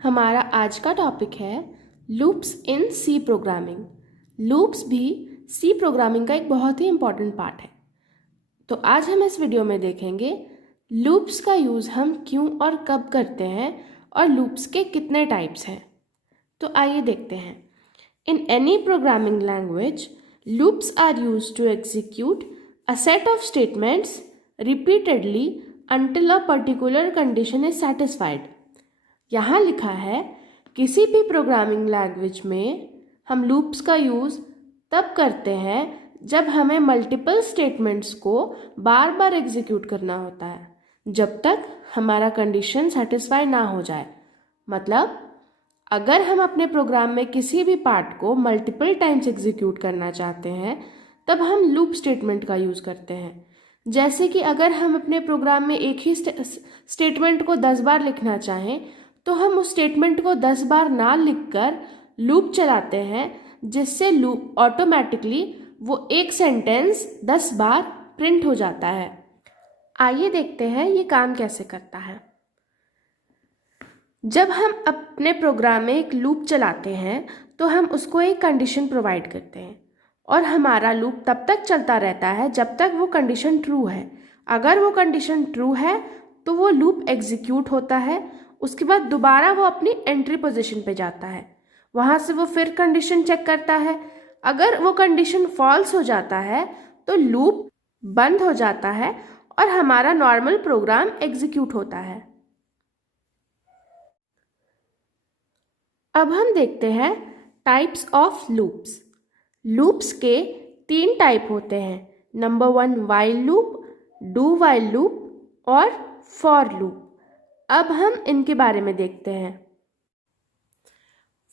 हमारा आज का टॉपिक है लूप्स इन सी प्रोग्रामिंग। लूप्स भी सी प्रोग्रामिंग का एक बहुत ही इम्पॉर्टेंट पार्ट है। तो आज हम इस वीडियो में देखेंगे लूप्स का यूज़ हम क्यों और कब करते हैं और लूप्स के कितने टाइप्स हैं। तो आइए देखते हैं। In any programming language loops are used to execute a set of statements repeatedly until a particular condition is satisfied। यहाँ लिखा है किसी भी प्रोग्रामिंग लैंग्वेज में हम लूप्स का यूज़ तब करते हैं जब हमें मल्टीपल स्टेटमेंट्स को बार बार एग्जीक्यूट करना होता है जब तक हमारा कंडीशन सेटिस्फाई ना हो जाए। मतलब अगर हम अपने प्रोग्राम में किसी भी पार्ट को मल्टीपल टाइम्स एग्जीक्यूट करना चाहते हैं तब हम लूप स्टेटमेंट का यूज़ करते हैं। जैसे कि अगर हम अपने प्रोग्राम में एक ही स्टेटमेंट को 10 बार लिखना चाहें तो हम उस स्टेटमेंट को 10 बार ना लिखकर लूप चलाते हैं, जिससे लूप ऑटोमेटिकली वो एक सेंटेंस 10 बार प्रिंट हो जाता है। आइए देखते हैं ये काम कैसे करता है। जब हम अपने प्रोग्राम में एक लूप चलाते हैं तो हम उसको एक कंडीशन प्रोवाइड करते हैं और हमारा लूप तब तक चलता रहता है जब तक वो कंडीशन ट्रू है। अगर वो कंडीशन ट्रू है तो वो लूप एग्जीक्यूट होता है। उसके बाद दोबारा वो अपनी एंट्री पोजीशन पे जाता है, वहाँ से वो फिर कंडीशन चेक करता है। अगर वो कंडीशन फॉल्स हो जाता है तो लूप बंद हो जाता है और हमारा नॉर्मल प्रोग्राम एग्जीक्यूट होता है। अब हम देखते हैं टाइप्स ऑफ लूप्स। लूप्स के 3 टाइप होते हैं। Number 1 while loop, do while loop और फॉर लूप। अब हम इनके बारे में देखते हैं।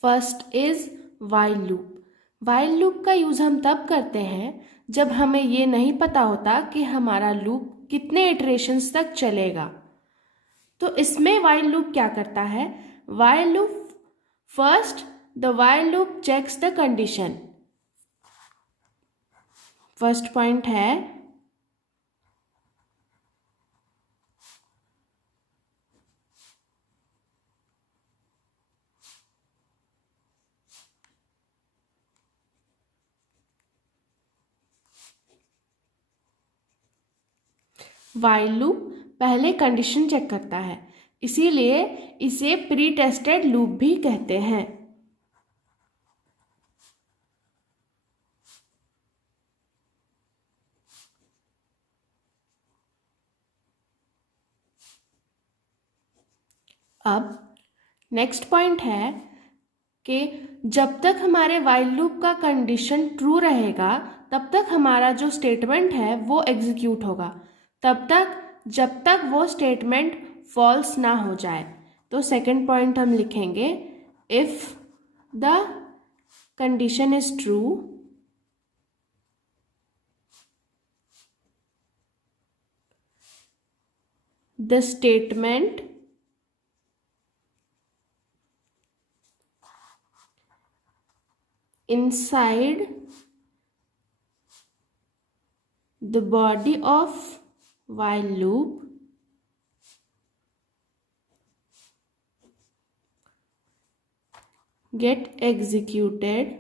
First is while loop. While loop का यूज़ हम तब करते हैं जब हमें ये नहीं पता होता कि हमारा लूप कितने इटरेशंस तक चलेगा। तो इसमें वाइल लूप क्या करता है? While loop first the while loop checks the condition. First point है वाइल लूप पहले कंडीशन चेक करता है, इसीलिए इसे प्री टेस्टेड लूप भी कहते हैं। अब नेक्स्ट पॉइंट है कि जब तक हमारे वाइल लूप का कंडीशन ट्रू रहेगा तब तक हमारा जो स्टेटमेंट है वो एग्जीक्यूट होगा, तब तक जब तक वो स्टेटमेंट फॉल्स ना हो जाए। तो सेकंड पॉइंट हम लिखेंगे if the condition is true the statement inside the body of while loop get executed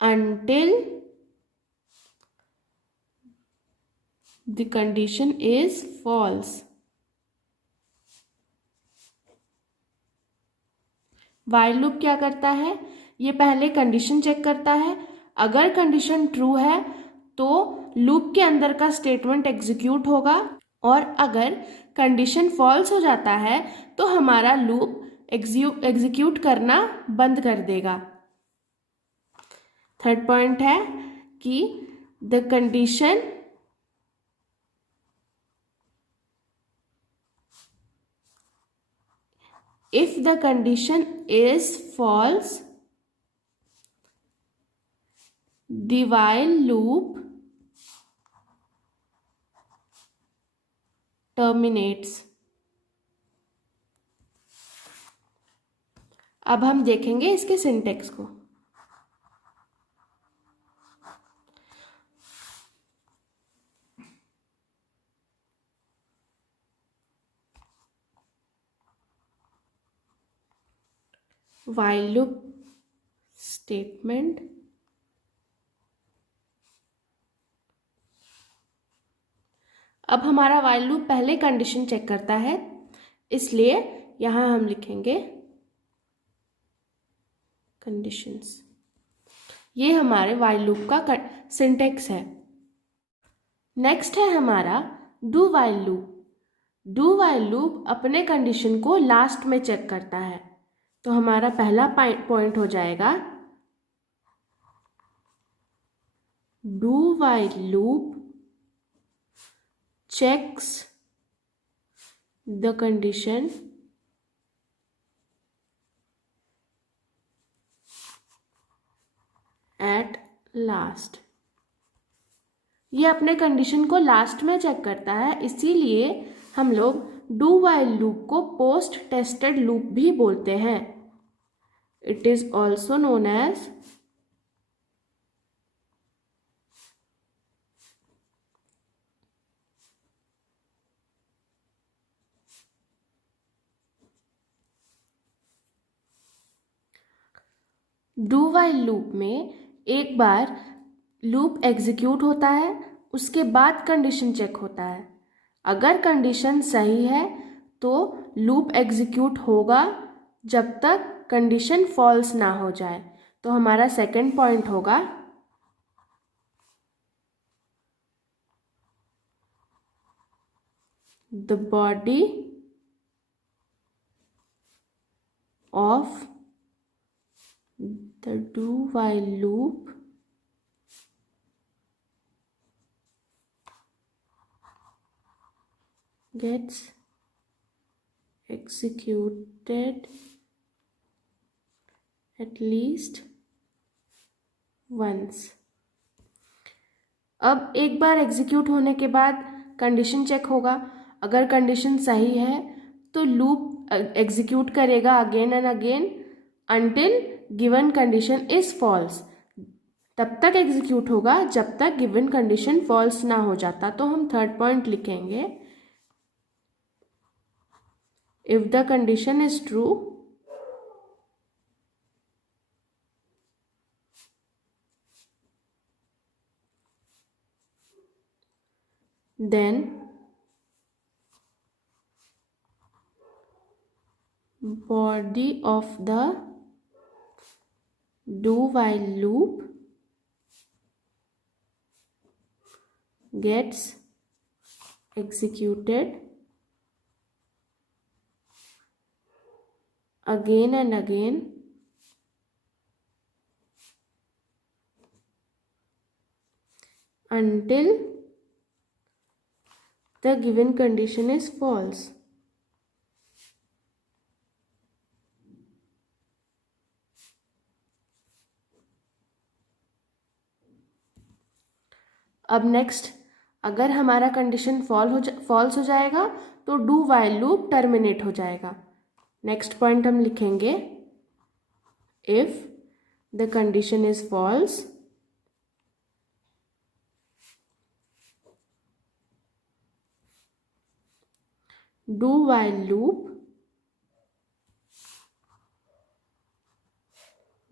until the condition is false। While loop क्या करता है? ये पहले कंडीशन चेक करता है। अगर कंडीशन ट्रू है तो लूप के अंदर का स्टेटमेंट एग्जीक्यूट होगा और अगर कंडीशन फॉल्स हो जाता है तो हमारा लूप एग्जीक्यूट करना बंद कर देगा। थर्ड पॉइंट है कि the condition if the condition is false the while loop terminates। अब हम देखेंगे इसके सिंटेक्स को। while loop statement अब हमारा while loop पहले कंडीशन चेक करता है, इसलिए यहाँ हम लिखेंगे कंडीशंस। ये हमारे while loop का सिंटेक्स है। नेक्स्ट है हमारा do while loop। Do while loop अपने कंडीशन को लास्ट में चेक करता है। तो हमारा पहला पॉइंट हो जाएगा do while loop checks the condition at last। ये अपने कंडीशन को लास्ट में चेक करता है, इसीलिए हम लोग डू while लूप को पोस्ट टेस्टेड लूप भी बोलते हैं। It is also known as do while loop में एक बार लूप एग्जीक्यूट होता है, उसके बाद कंडीशन चेक होता है। अगर कंडीशन सही है तो लूप एग्जीक्यूट होगा जब तक कंडीशन फॉल्स ना हो जाए। तो हमारा सेकंड पॉइंट होगा the body of the do while loop gets executed at least once। अब एक बार एग्जीक्यूट होने के बाद कंडीशन चेक होगा। अगर कंडीशन सही है तो लूप एग्जीक्यूट करेगा again and again until given condition is false। तब तक एग्जीक्यूट होगा जब तक गिवन कंडीशन फॉल्स ना हो जाता। तो हम थर्ड पॉइंट लिखेंगे if the condition is true then body of the do while loop gets executed again and again until the given condition is false। अब नेक्स्ट अगर हमारा कंडीशन फॉल्स हो जाएगा तो डू while लूप टर्मिनेट हो जाएगा। Next point हम लिखेंगे if the condition is false do while loop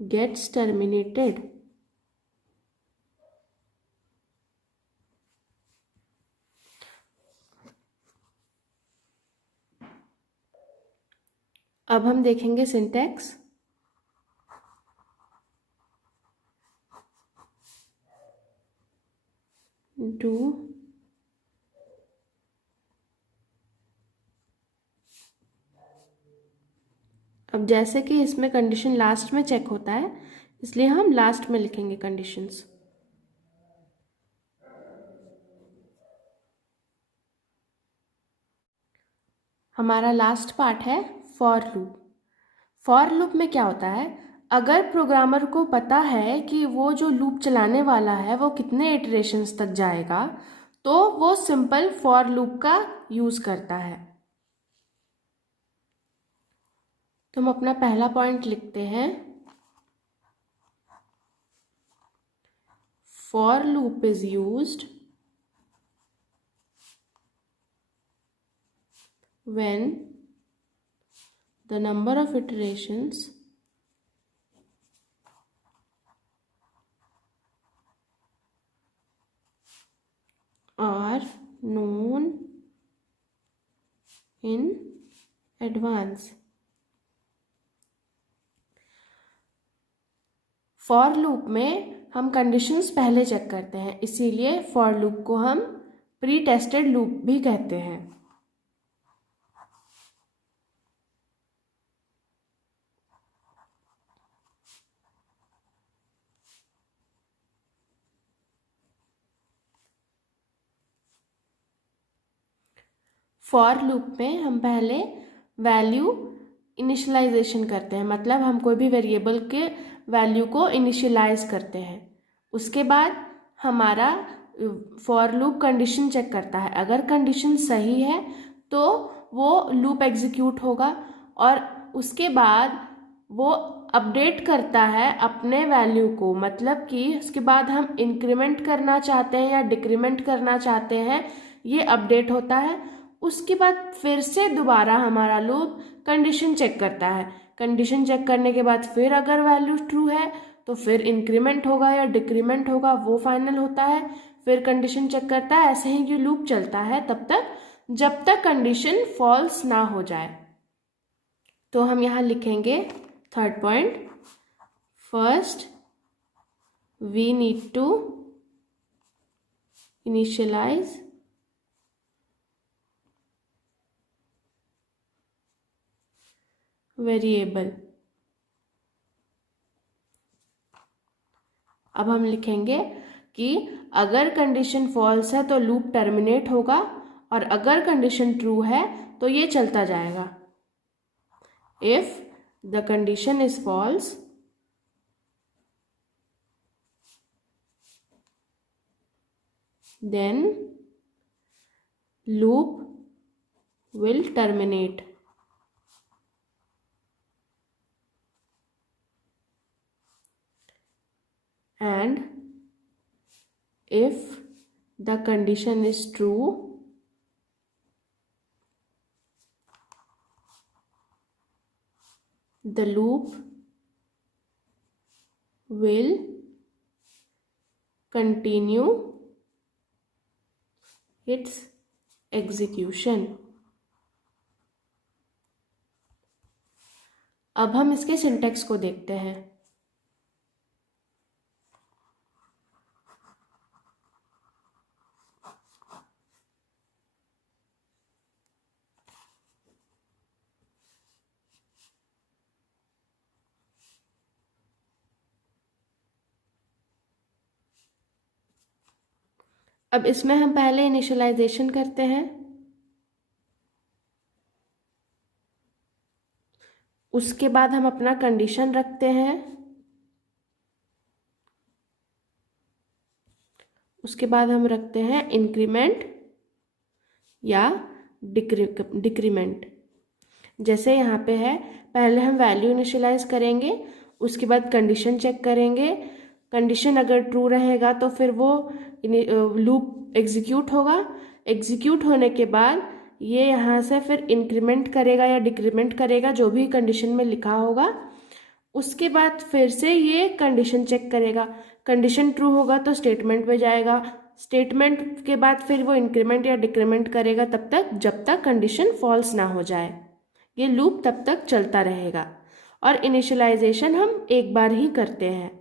gets terminated. अब हम देखेंगे सिंटैक्स। डू अब जैसे कि इसमें कंडीशन लास्ट में चेक होता है, इसलिए हम लास्ट में लिखेंगे कंडीशंस। हमारा लास्ट पार्ट है फॉर लूप। फॉर लूप में क्या होता है, अगर प्रोग्रामर को पता है कि वो जो लूप चलाने वाला है वो कितने इटरेशंस तक जाएगा, तो वो सिंपल फॉर लूप का यूज़ करता है। तो हम अपना पहला पॉइंट लिखते हैं for loop is used when the number of iterations are known in advance. For loop में हम कंडीशंस पहले चेक करते हैं, इसीलिए फॉर लूप को हम प्री टेस्टेड लूप भी कहते हैं। फॉर लूप में हम पहले वैल्यू इनिशियलाइजेशन करते हैं, मतलब हम कोई भी वेरिएबल के वैल्यू को इनिशियलाइज करते हैं। उसके बाद हमारा फॉर लूप कंडीशन चेक करता है, अगर कंडीशन सही है तो वो लूप एग्जीक्यूट होगा और उसके बाद वो अपडेट करता है अपने वैल्यू को, मतलब कि उसके बाद हम इंक्रीमेंट करना चाहते हैं या डिक्रीमेंट करना चाहते हैं, ये अपडेट होता है। उसके बाद फिर से दोबारा हमारा लूप कंडीशन चेक करता है, कंडीशन चेक करने के बाद फिर अगर वैल्यू ट्रू है तो फिर इंक्रीमेंट होगा या डिक्रीमेंट होगा, वो फाइनल होता है। फिर कंडीशन चेक करता है, ऐसे ही ये लूप चलता है तब तक जब तक कंडीशन फॉल्स ना हो जाए। तो हम यहाँ लिखेंगे third point, first we need to initialize variable. अब हम लिखेंगे कि अगर कंडीशन फॉल्स है तो लूप टर्मिनेट होगा और अगर कंडीशन ट्रू है तो ये चलता जाएगा। If the condition is false then loop will terminate. And if the condition is true, the loop will continue its execution। अब हम इसके सिंटैक्स को देखते हैं। अब इसमें हम पहले इनिशियलाइजेशन करते हैं, उसके बाद हम अपना कंडीशन रखते हैं, उसके बाद हम रखते हैं इंक्रीमेंट या डिक्रीमेंट। जैसे यहाँ पे है, पहले हम वैल्यू इनिशियलाइज करेंगे, उसके बाद कंडीशन चेक करेंगे, कंडीशन अगर ट्रू रहेगा तो फिर वो लूप एग्जीक्यूट होगा, एग्जीक्यूट होने के बाद ये यहाँ से फिर इंक्रीमेंट करेगा या डिक्रीमेंट करेगा, जो भी कंडीशन में लिखा होगा। उसके बाद फिर से ये कंडीशन चेक करेगा, कंडीशन ट्रू होगा तो स्टेटमेंट पे जाएगा, स्टेटमेंट के बाद फिर वो इंक्रीमेंट या डिक्रीमेंट करेगा तब तक जब तक कंडीशन फॉल्स ना हो जाए। ये लूप तब तक चलता रहेगा और इनिशियलाइजेशन हम एक बार ही करते हैं।